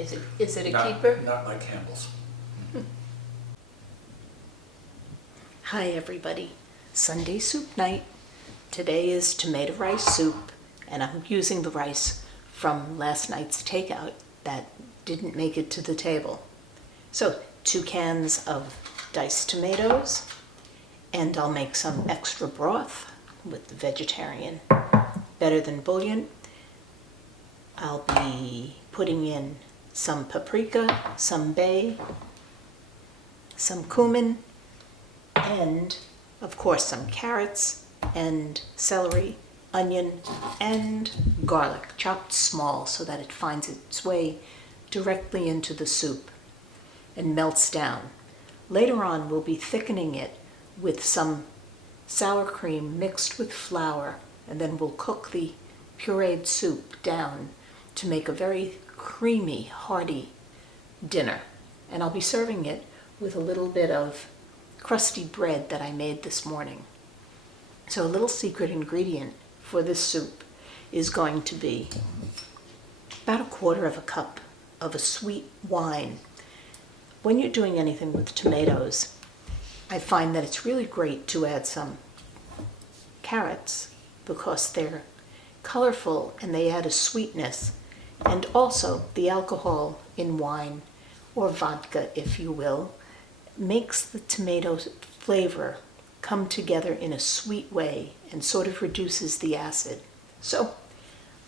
Is it a keeper? Not like Campbell's. Hi everybody, Sunday soup night. Today is tomato rice soup, and I'm using the rice from last night's takeout that didn't make it to the table. So 2 cans of diced tomatoes, and I'll make some extra broth with the vegetarian better than bouillon. I'll be putting in some paprika, some bay, some cumin, and of course some carrots and celery, onion, and garlic, chopped small so that it finds its way directly into the soup and melts down. Later on, we'll be thickening it with some sour cream mixed with flour, and then we'll cook the pureed soup down to make a very creamy, hearty dinner. And I'll be serving it with a little bit of crusty bread that I made this morning. So a little secret ingredient for this soup is going to be about 1/4 cup of a sweet wine. When you're doing anything with tomatoes, I find that it's really great to add some carrots because they're colorful and they add a sweetness, and also the alcohol in wine, or vodka if you will, makes the tomato flavor come together in a sweet way and sort of reduces the acid. So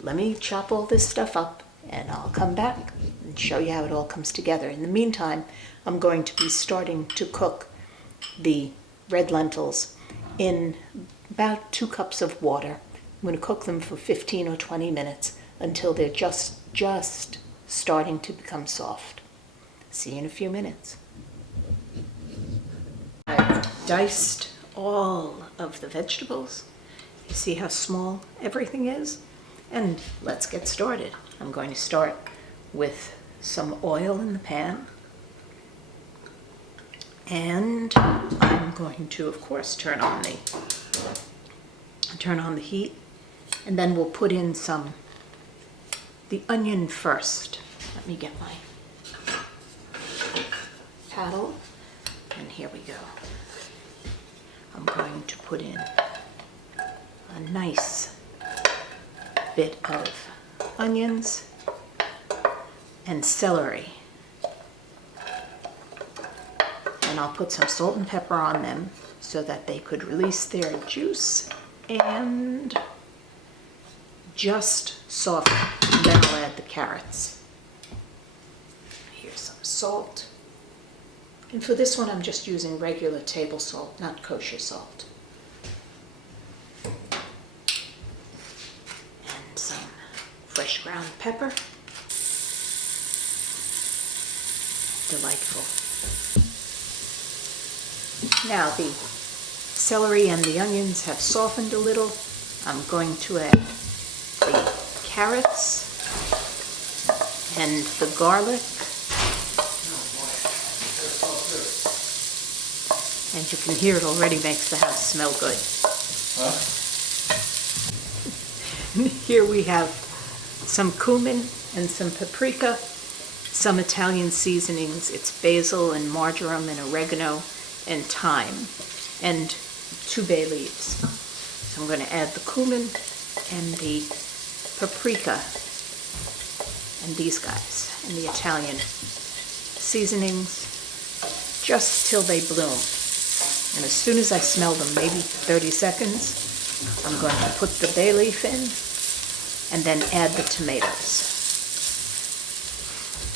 let me chop all this stuff up and I'll come back and show you how it all comes together. In the meantime, I'm going to be starting to cook the red lentils in about 2 cups of water. I'm going to cook them for 15 or 20 minutes until they're just starting to become soft. See you in a few minutes. I've diced all of the vegetables. You see how small everything is? And let's get started. I'm going to start with some oil in the pan. And I'm going to, of course, turn on the heat. And then we'll put in the onion first. Let me get my paddle. And here we go. I'm going to put in a nice bit of onions and celery. And I'll put some salt and pepper on them so that they could release their juice and just soften. And then I'll add the carrots. Here's some salt. And for this one, I'm just using regular table salt, not kosher salt. And some fresh ground pepper. Delightful. Now the celery and the onions have softened a little. I'm going to add the carrots and the garlic. And you can hear it already makes the house smell good. Huh? Here we have some cumin and some paprika, some Italian seasonings. It's basil and marjoram and oregano and thyme, and 2 bay leaves. So I'm going to add the cumin and the paprika and these guys and the Italian seasonings just till they bloom. And as soon as I smell them, maybe 30 seconds, I'm going to put the bay leaf in and then add the tomatoes.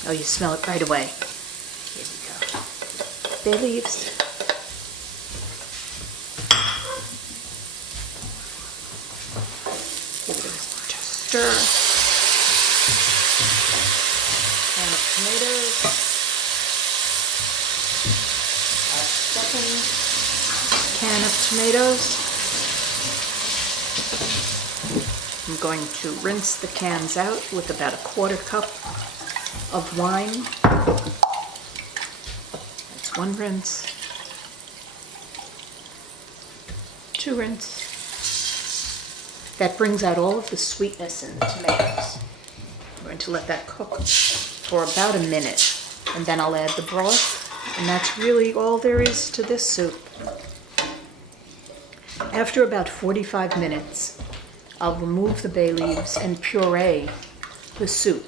Oh, you smell it right away. Here we go. Bay leaves. Give it a stir. And the tomatoes. A second can of tomatoes. I'm going to rinse the cans out with about 1/4 cup of wine. That's 1 rinse. 2 rinse. That brings out all of the sweetness in the tomatoes. I'm going to let that cook for about a minute, and then I'll add the broth, and that's really all there is to this soup. After about 45 minutes, I'll remove the bay leaves and puree the soup.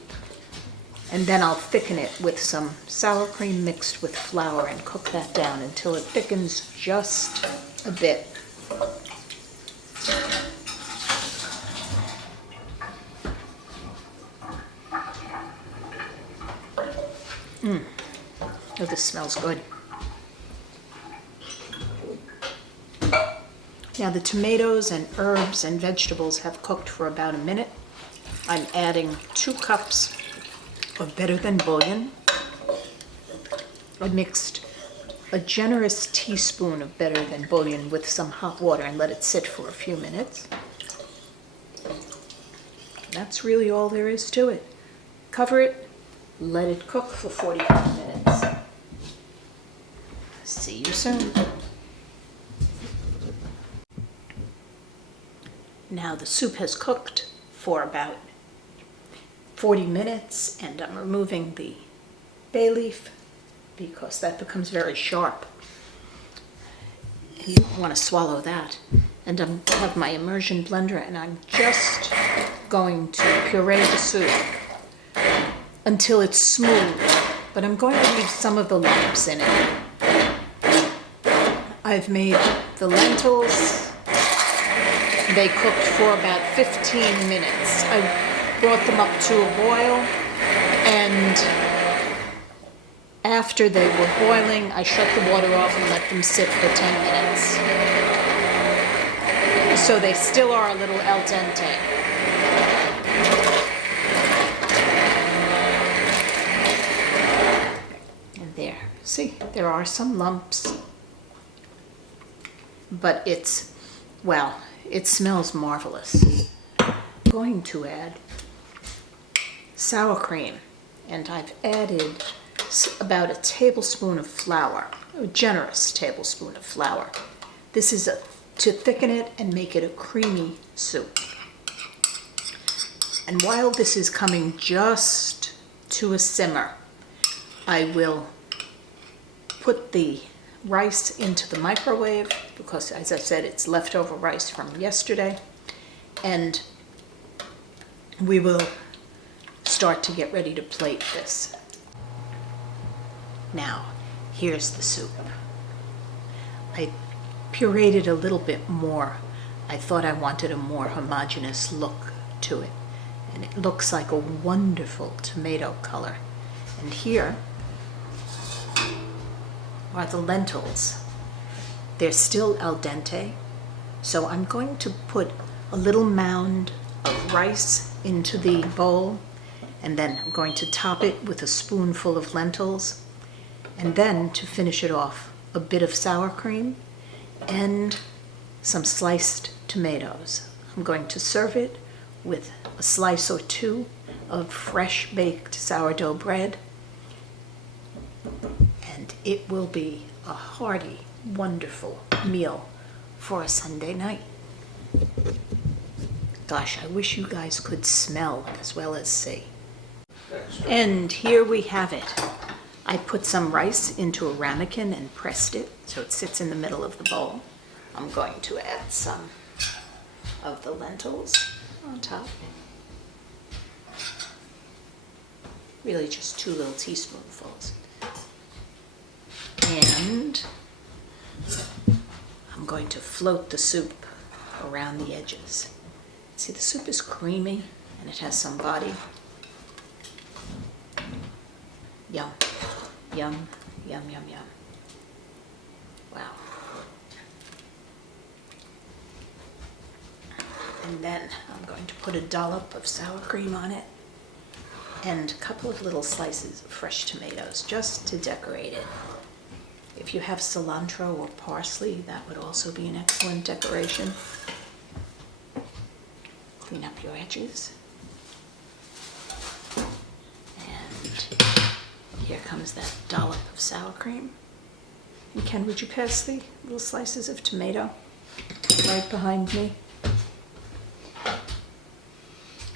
And then I'll thicken it with some sour cream mixed with flour and cook that down until it thickens just a bit. Oh, this smells good. Now the tomatoes and herbs and vegetables have cooked for about a minute. I'm adding 2 cups of better than bouillon. I mixed a generous teaspoon of better than bouillon with some hot water and let it sit for a few minutes. That's really all there is to it. Cover it, let it cook for 45 minutes. See you soon. Now the soup has cooked for about 40 minutes, and I'm removing the bay leaf because that becomes very sharp. And you don't want to swallow that. And I have my immersion blender, and I'm just going to puree the soup until it's smooth, but I'm going to leave some of the lumps in it. I've made the lentils. They cooked for about 15 minutes. I brought them up to a boil, and after they were boiling, I shut the water off and let them sit for 10 minutes. So they still are a little al dente. And there, see, there are some lumps, but it's, well, it smells marvelous. I'm going to add sour cream, and I've added about a tablespoon of flour, a generous tablespoon of flour. This is to thicken it and make it a creamy soup. And while this is coming just to a simmer, I will put the rice into the microwave because, as I said, it's leftover rice from yesterday, and we will start to get ready to plate this. Now, here's the soup. I pureed it a little bit more. I thought I wanted a more homogeneous look to it, and it looks like a wonderful tomato color. And here are the lentils. They're still al dente, so I'm going to put a little mound of rice into the bowl, and then I'm going to top it with a spoonful of lentils, and then to finish it off, a bit of sour cream and some sliced tomatoes. I'm going to serve it with a slice or 2 of fresh baked sourdough bread, and it will be a hearty, wonderful meal for a Sunday night. Gosh, I wish you guys could smell as well as see. And here we have it. I put some rice into a ramekin and pressed it so it sits in the middle of the bowl. I'm going to add some of the lentils on top. Really just 2 little teaspoonfuls. And I'm going to float the soup around the edges. See, the soup is creamy and it has some body. Yum, yum, yum, yum, yum. Wow. And then I'm going to put a dollop of sour cream on it and a couple of little slices of fresh tomatoes just to decorate it. If you have cilantro or parsley, that would also be an excellent decoration. Clean up your edges. And here comes that dollop of sour cream. And Ken, would you pass the little slices of tomato right behind me?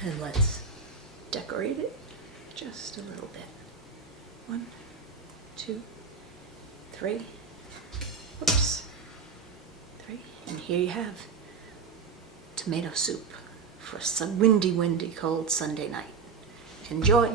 And let's decorate it just a little bit. 1, 2, 3. Whoops. 3. And here you have tomato soup for a windy, cold Sunday night. Enjoy!